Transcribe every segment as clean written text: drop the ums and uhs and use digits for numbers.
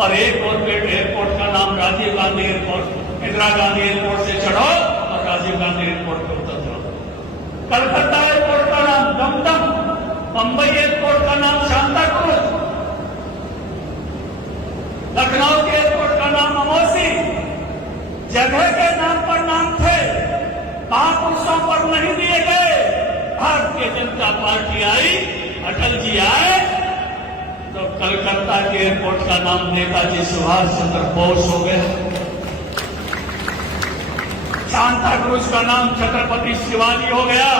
और एक और एयरपोर्ट का नाम राजीव गांधी एयरपोर्ट, इंदिरा गांधी एयरपोर्ट से चढ़ो और राजीव गांधी एयरपोर्ट पे उतर जाओ। कलकत्ता एयरपोर्ट का नाम दमदम, बंबई एयरपोर्ट का नाम शांता क्रूज, लखनऊ के एयरपोर्ट का नाम अमौसी। जगह के नाम पर नाम थे, महापुरुषों पर नहीं दिए गए। भारतीय जनता पार्टी आई, अटल जी आए तो कलकत्ता के एयरपोर्ट का नाम नेताजी सुभाष चंद्र बोस हो गया। सांता क्रूज का नाम छत्रपति शिवाजी हो गया।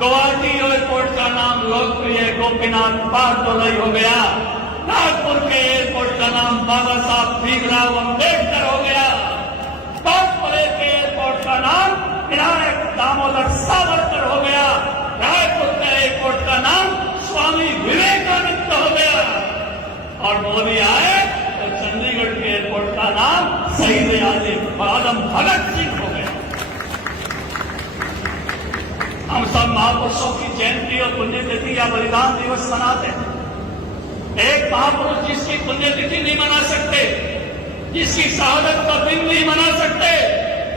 गुवाहाटी एयरपोर्ट का नाम लोकप्रिय गोपीनाथ बारदोलाई हो गया। नागपुर के एयरपोर्ट का नाम बाबा साहब भीमराव अम्बेडकर हो गया। कानपुर के एयरपोर्ट का नाम विनायक दामोदर सावरकर हो गया। रायपुर के एयरपोर्ट का नाम स्वामी विवेकानंद हो गया। और मोदी आए तो चंडीगढ़ के एयरपोर्ट का नाम शहीद आजम भगत सिंह हो गया। हम सब महापुरुषों की जयंती और पुण्यतिथि या बलिदान दिवस मनाते हैं। एक महापुरुष जिसकी पुण्यतिथि नहीं मना सकते, जिसकी शहादत का दिन नहीं मना सकते,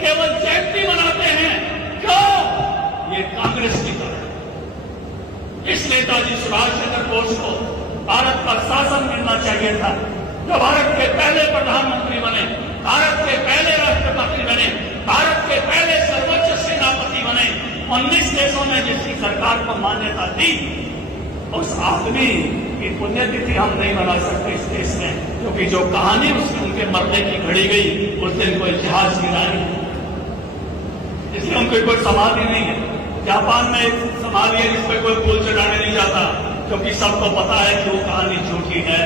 केवल जयंती मनाते हैं। क्यों? ये कांग्रेस की तरह। इस नेताजी सुभाष चंद्र बोस को भारत का शासन मिलना चाहिए था, जो भारत के पहले प्रधानमंत्री बने, भारत के पहले राष्ट्रपति बने, भारत के पहले सर्वोच्च सेनापति बने। 19 देशों ने जिसकी सरकार को मान्यता दी, उस आदमी की पुण्यतिथि हम नहीं मना सकते इस देश में, क्योंकि जो कहानी उनके मरने की घड़ी गई उस दिन कोई जहाज गिरा नहीं, इसलिए उनकी कोई समाधि नहीं है। जापान में एक समाधि है जिसपे कोई फूल चढ़ाने नहीं जाता, क्योंकि सबको पता है कि वो कहानी झूठी है।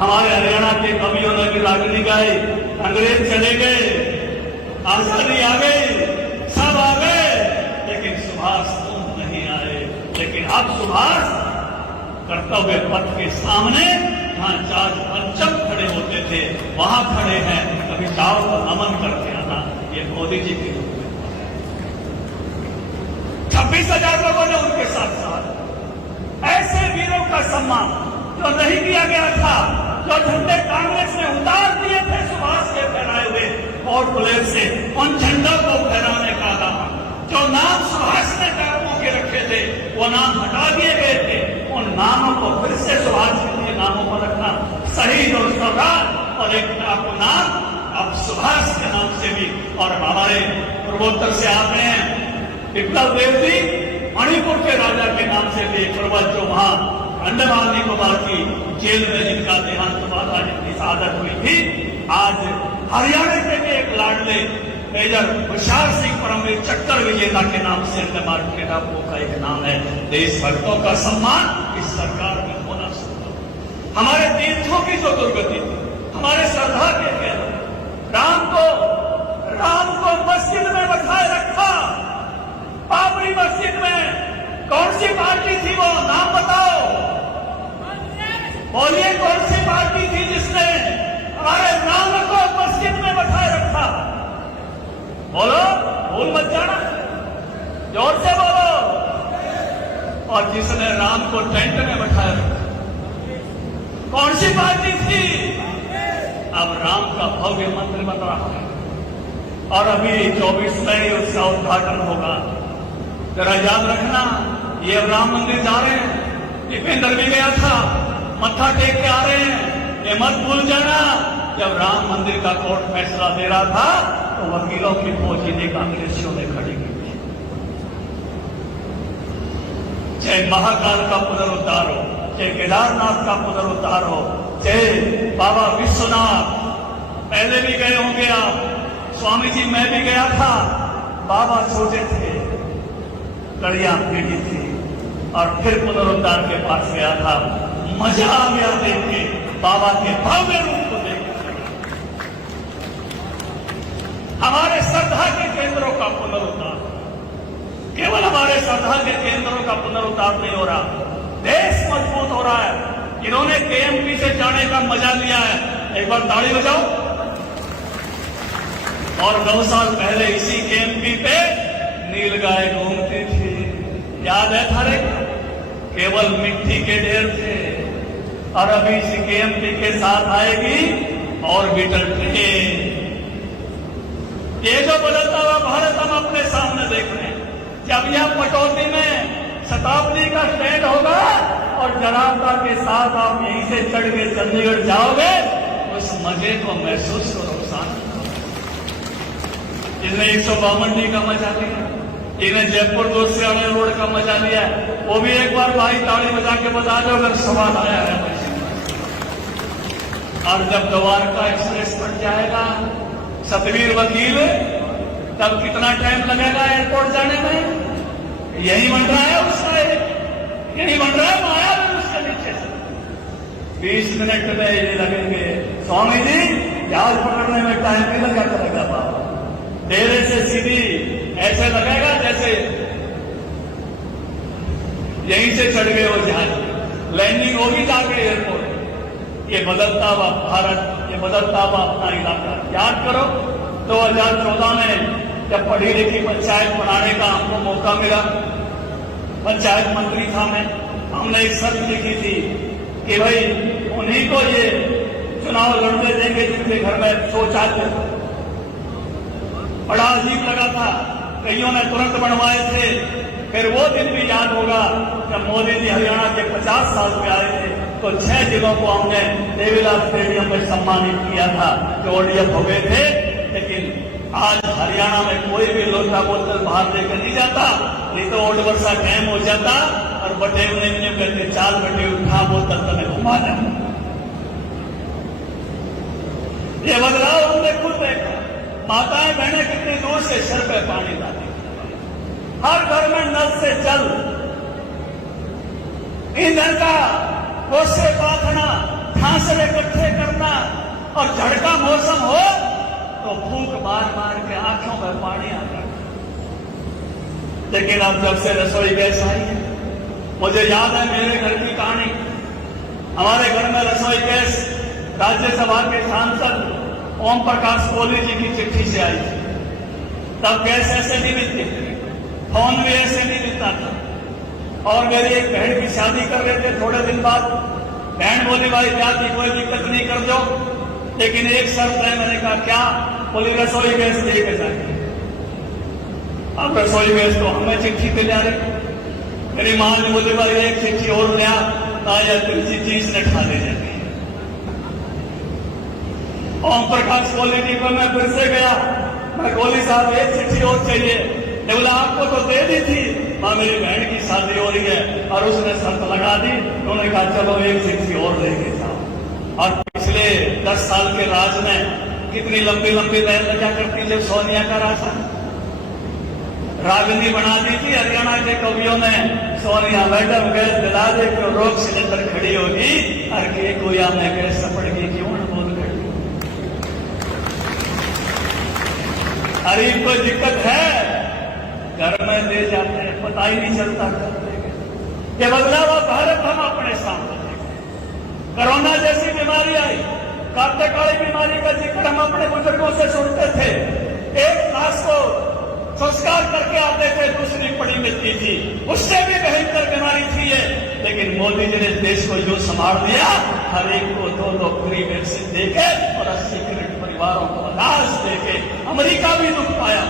हमारे हरियाणा के कवियों ने भी रागनी गाई, अंग्रेज चले गए, आजादी आ गई, सब आ गए, लेकिन सुभाष तुम नहीं आए। लेकिन अब सुभाष कर्तव्य पथ के सामने, जहां जॉर्ज पंचम खड़े होते थे, वहां खड़े हैं। कभी जाओ तो नमन करके आना। ये मोदी जी की 26,000 लोगों ने उनके साथ साथ ऐसे वीरों का सम्मान जो नहीं किया गया था, जो झंडे कांग्रेस ने उतार दिए थे सुभाष के फहराए हुए पोर्ट ब्लेयर से, उन झंडों को फहराने का था। जो नाम सुभाष ने टापुओं के रखे थे वो नाम हटा दिए गए थे। उन नामों को फिर से सुभाष के नामों पर रखना शहीद और सरदार और एक टापू नाम अब सुभाष के नाम से भी। और हमारे पूर्वोत्तर से आते हैं विप्लव देव जी, मणिपुर के राजा के नाम से भी एक पर्वत जो वहां अंडमान निकोबार की जेल में जिनका देहांत हुआ था, जिनकी शहादत हुई थी। आज हरियाणा के भी एक लाडले मेजर हुशियार सिंह परमवीर चक्कर विजेता के नाम से अंडमान के टापुओं का एक नाम है। देशभक्तों का सम्मान इस सरकार में होना चाहिए। हमारे तीर्थों की जो दुर्गति थी, हमारे श्रद्धा के केंद्र, राम को मस्जिद में बैठाए रखा। बाबरी मस्जिद में कौन सी पार्टी थी वो नाम बताओ, बोलिए कौन सी पार्टी थी जिसने हमारे राम को मस्जिद में बैठाए रखा? बोलो, भूल मत जाना, जोर से बोलो। और जिसने राम को टेंट में बैठाया रखा, कौन सी पार्टी थी? अब राम का भव्य मंदिर बन रहा है और अभी 24 मई उसका उद्घाटन होगा। जरा याद रखना, ये अब राम मंदिर जा रहे हैं। दीपेंद्र भी गया था, मत्था टेक के आ रहे हैं। ये मत भूल जाना, जब राम मंदिर का कोर्ट फैसला दे रहा था तो वकीलों की फौज ही कांग्रेसियों ने खड़ी की थी। चाहे महाकाल का पुनरुद्धार हो, चाहे केदारनाथ का पुनरुद्धार हो, चाहे बाबा विश्वनाथ, पहले भी गए होंगे आप। स्वामी जी मैं भी गया था, बाबा छोटे थे, कड़ियां पीढ़ी थी, और फिर पुनरुद्धार के पास गया था। मजा आ गया देख के, बाबा के भव्य रूप को देख के। हमारे श्रद्धा के केंद्रों का पुनरुद्धार, केवल हमारे श्रद्धा के केंद्रों का पुनरुद्धार नहीं हो रहा, देश मजबूत हो रहा है। इन्होंने केएमपी से जाने का मजा लिया है, एक बार ताली बजाओ। और 9 साल पहले इसी केएमपी पे नीलगाय घूमती थी, याद है थारे? केवल मिट्टी के ढेर थे। और अभी इसी केएमपी के साथ आएगी ऑर्बिटल ट्रेन। ये जो बदलता हुआ भारत हम अपने सामने देख रहे हैं। जब यह पटौदी में शताब्दी का स्टैंड होगा और जनाता के साथ आप यहीं से चढ़ के चंडीगढ़ जाओगे, उस मजे को महसूस करो। इसने 152D का मजा लिया, इन्हें जयपुर दूसरे रोड का मजा लिया, वो भी एक बार भाई ताली बजा के बता दो अगर सवाल आया है। और जब द्वारका एक्सप्रेस बन जाएगा, सतवीर वकील, तब कितना टाइम लगेगा एयरपोर्ट जाने में? यही बन रहा है उसका, यही बन रहा है माया में उसके नीचे से 20 मिनट में ये लगेंगे। स्वामी जी जहाज पकड़ने में टाइम नहीं लगा करेगा बाबा, डेरे से सीधी ऐसे लगेगा जैसे यहीं से चढ़ गए वो जहाज, लैंडिंग होगी जाके एयरपोर्ट। ये बदलता हुआ भारत, ये बदलता हुआ अपना इलाका। याद करो 2014 में जब पढ़ी लिखी पंचायत बनाने का हमको मौका मिला, पंचायत मंत्री था मैं, हमने एक शर्त लिखी थी कि भाई उन्हीं को ये चुनाव लड़ने देंगे जिनके घर में शौचालय। बड़ा अजीब लगा था, कईयों ने तुरंत बनवाए थे। फिर वो दिन भी याद होगा जब मोदी जी हरियाणा के 50 साल में आए थे, तो 6 जिलों को हमने देवीलाल स्टेडियम में सम्मानित किया था, जो ओडीएफ हो गए थे। लेकिन आज हरियाणा में कोई भी लोटा बोतल बाहर लेकर नहीं जाता, नहीं तो ओड वर्षा कैम हो जाता और बटे उन्हें करके 4 बटे उठा बोतल तक घुमा जाता। ये बदलाव हमने खुद देखा। माताएं बहनें कितनी दूर से सर पे पानी डालती, हर घर में नल से जल, ईंधन का कोसे बांधना, ठांसरे इकट्ठे करना, और झड़का मौसम हो तो फूंक मार मार के आंखों में पानी आता। लेकिन अब जब से रसोई गैस आई है, मुझे याद है मेरे घर की कहानी। हमारे घर में रसोई गैस राज्यसभा के सांसद ओम प्रकाश कोहली जी की चिट्ठी से आई थी। तब गैस ऐसे नहीं मिलती, फोन भी ऐसे नहीं मिलता था। और मेरी एक बहन की शादी कर रहे थे, थोड़े दिन बाद बहन बोली भाई क्या थी, कोई दिक्कत नहीं कर दो, लेकिन एक शर्त है। मैंने कहा क्या? बोली रसोई गैस लेके जाएंगे। अब रसोई गैस तो हमें चिट्ठी पे जा रही। मेरी मां ने बोली भाई एक चिट्ठी और लिया, या किसी चीज ने खा ले जाएंगे। ओम प्रकाश कोहली जी को मैं फिर से गया, मैं कोहली साहब एक चिट्ठी और चाहिए। बोला आपको तो दे दी थी, मां मेरी बहन की शादी हो रही है, और उसने शर्त लगा दी। उन्होंने कहा चलो एक चिट्ठी और लेके जाओ। और पिछले 10 साल के राज में कितनी लंबी लंबी लाइन लगा करती जब सोनिया का राशन रागनी बना दी थी हरियाणा के कवियों ने। सोनिया मैडम गैस दिला दे तो रोग सिलेंडर खड़ी होगी, और के गोया में गैस पड़ेगी क्यों बोल खड़ी। अरे कोई दिक्कत है घर में ले जाते हैं, पता ही नहीं चलता करते। ये बदलाव भारत हम अपने सामने देखें। कोरोना जैसी बीमारी आई, कांटेकाली बीमारी का जिक्र हम अपने बुजुर्गों से सुनते थे। एक लाश को संस्कार करके आते थे, दूसरी पड़ी मिलती थी, उससे भी भयंकर बीमारी थी ये। लेकिन मोदी जी ने देश को यूं संभाल दिया, हर एक को 2 फ्री वैक्सीन देके और 80 करोड़ परिवारों को अनाज देके। अमेरिका भी दुख पाया,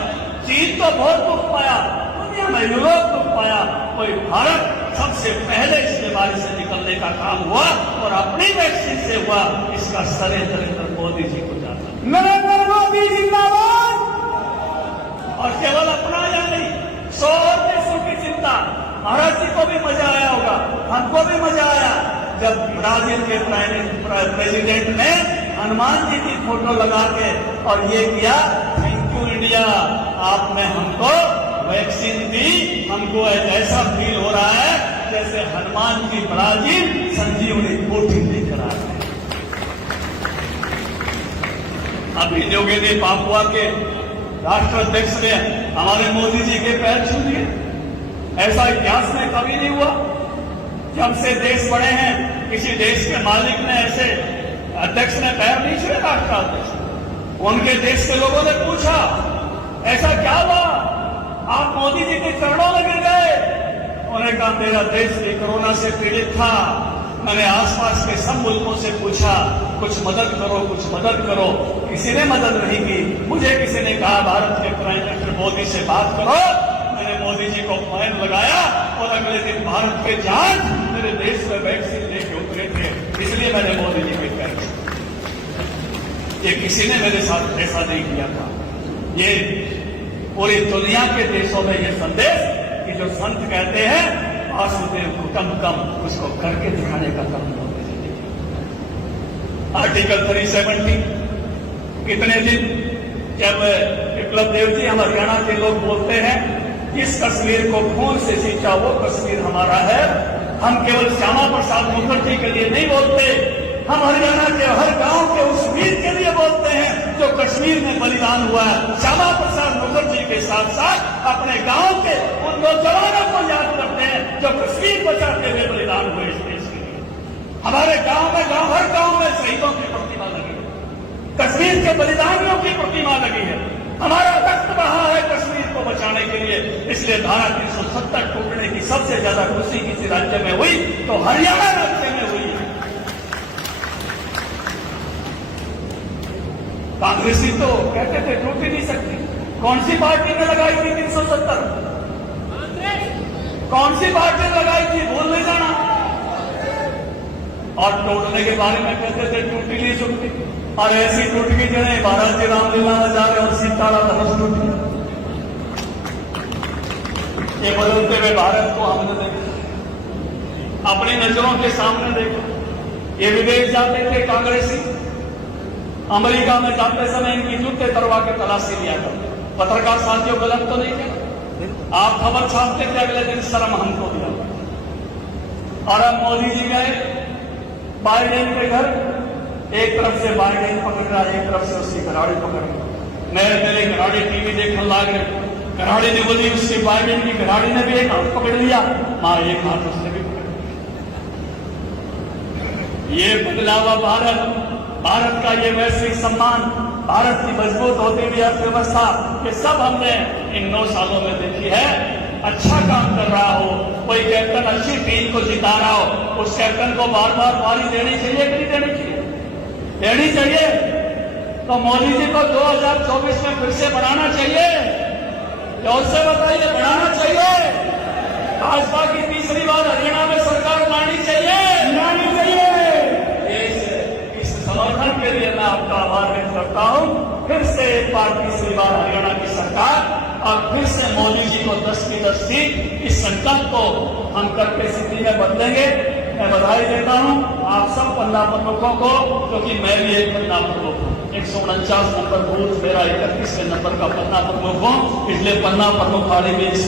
चीन तो बहुत दुख पाया, दुनिया में यूरोप दुख पाया, कोई भारत सबसे पहले इस बीमारी से निकलने का काम हुआ, और अपनी वैक्सीन से हुआ। इसका श्रेय नरेंद्र मोदी जी को जाता। नरेंद्र मोदी जिंदाबाद। और केवल अपना या नहीं, 100 और देशों की चिंता। महाराज जी को भी मजा आया होगा, हमको भी मजा आया जब ब्राजील के प्रेसिडेंट ने हनुमान जी की फोटो लगा के और ये किया, थैंक यू इंडिया, आपने हमको वैक्सीन दी। हमको ऐसा फील हो रहा है जैसे हनुमान जी ब्राजील संजीवनी बूटी लेकर आ रहे हैं। अभी न्यूगिनी पापुआ के राष्ट्राध्यक्ष ने हमारे मोदी जी के पैर छू लिए। ऐसा इतिहास में कभी नहीं हुआ। जब से देश बड़े हैं, किसी देश के मालिक ने ऐसे अध्यक्ष ने पैर नहीं छुए राष्ट्राध्यक्ष। उनके देश के लोगों ने पूछा ऐसा क्या हुआ, आप मोदी जी के चरणों में गिर गए। उन्होंने कहा मेरा देश भी कोरोना से पीड़ित था, मैंने आसपास के सब मुल्कों से पूछा, कुछ मदद करो, कुछ मदद करो। किसी ने मदद नहीं की। मुझे किसी ने कहा भारत के प्राइम मिनिस्टर मोदी से बात करो। मैंने मोदी जी को फोन लगाया और अगले दिन भारत के जहाज मेरे देश में वैक्सीन लेके उतरे थे। इसलिए मैंने मोदी जी को कहा, ये किसी ने मेरे साथ ऐसा नहीं किया था। ये पूरी दुनिया के देशों में ये संदेश कि जो संत कहते हैं वासुदेव कुटुंबकम, उसको करके दिखाने का काम होता है। आर्टिकल 370 कितने दिन जब विप्लव देव जी हम हरियाणा के लोग बोलते हैं जिस कश्मीर को खून से सींचा वो कश्मीर हमारा है। हम केवल श्यामा प्रसाद मुखर्जी के लिए नहीं बोलते, हम हरियाणा के हर गांव के उस वीर के लिए बोलते हैं जो कश्मीर में बलिदान हुआ है। श्यामा प्रसाद मुखर्जी के साथ साथ अपने गांव के उन नौजवानों को याद करते हैं जो कश्मीर बचाते हुए बलिदान हुए इस देश के लिए। हमारे गांव में हर गांव में शहीदों की प्रतिमा लगी है, कश्मीर के बलिदानियों की प्रतिमा लगी है। हमारा रक्त बहा है कश्मीर को बचाने के लिए। इसलिए धारा 370 टूटने की सबसे ज्यादा खुशी किसी राज्य में हुई तो हरियाणा राज्य में हुई है। कांग्रेसी तो कहते थे टूट ही नहीं सकती। कौन सी पार्टी ने लगाई थी 370? कौन सी पार्टी ने लगाई थी? भूल नहीं जाना। और टूटने के बारे में कहते थे टूटी नहीं सकती। और ऐसी टूट गई जड़े महाराज जी रामलीला में जा रहे और सीतारा धनुष टूट गया। ये बदलते हुए भारत को हमने देखा, अपनी नजरों के सामने देखा। ये विदेश जाते थे कांग्रेसी, अमेरिका में जाते समय इनकी जूते तरवा के तलाशी लिया करते। पत्रकार साथियों गलत तो नहीं थे, आप खबर छापते थे, अगले दिन शर्म हमको दिया। और अब मोदी जी गए बाइडेन के घर, एक तरफ से बाइडेन पकड़ रहा है, एक तरफ से उसकी घराड़ी पकड़ रही। मेरे घराड़ी टीवी देखने लाग रहे, घराड़ी ने बोली उससे बाइडेन की घराड़ी ने भी एक हाथ पकड़ लिया, मां एक हाथ उसने भी पकड़ लिया। ये बदलावा भारत का ये वैश्विक सम्मान, भारत की मजबूत होती हुई अर्थव्यवस्था, ये सब हमने इन 9 सालों में देखी है। अच्छा काम कर रहा हो, कोई कैप्टन अच्छी टीम को जिता रहा हो, उस कैप्टन को बार बार पारी देनी चाहिए कि नहीं देनी चाहिए? देनी चाहिए। तो मोदी जी को 2024 में फिर से बढ़ाना चाहिए। जोर से बताइए, बढ़ाना चाहिए। भाजपा की तीसरी बार हरियाणा में सरकार लानी चाहिए, लानी चाहिए। इस समर्थन के लिए मैं आपका आभार व्यक्त करता हूं। फिर से एक बार तीसरी बार हरियाणा की सरकार और फिर से मोदी जी को 10 की 10 सीट, इस संकल्प को हम करके स्थिति में बदलेंगे। मैं बधाई देता हूं आप सब पन्ना प्रमुखों को, क्योंकि मैं भी एक पन्ना प्रमुख हूं। 149 नंबर बूथ मेरा 31 नंबर का पन्ना प्रमुख हूं, इसलिए पन्ना प्रमुख वाले में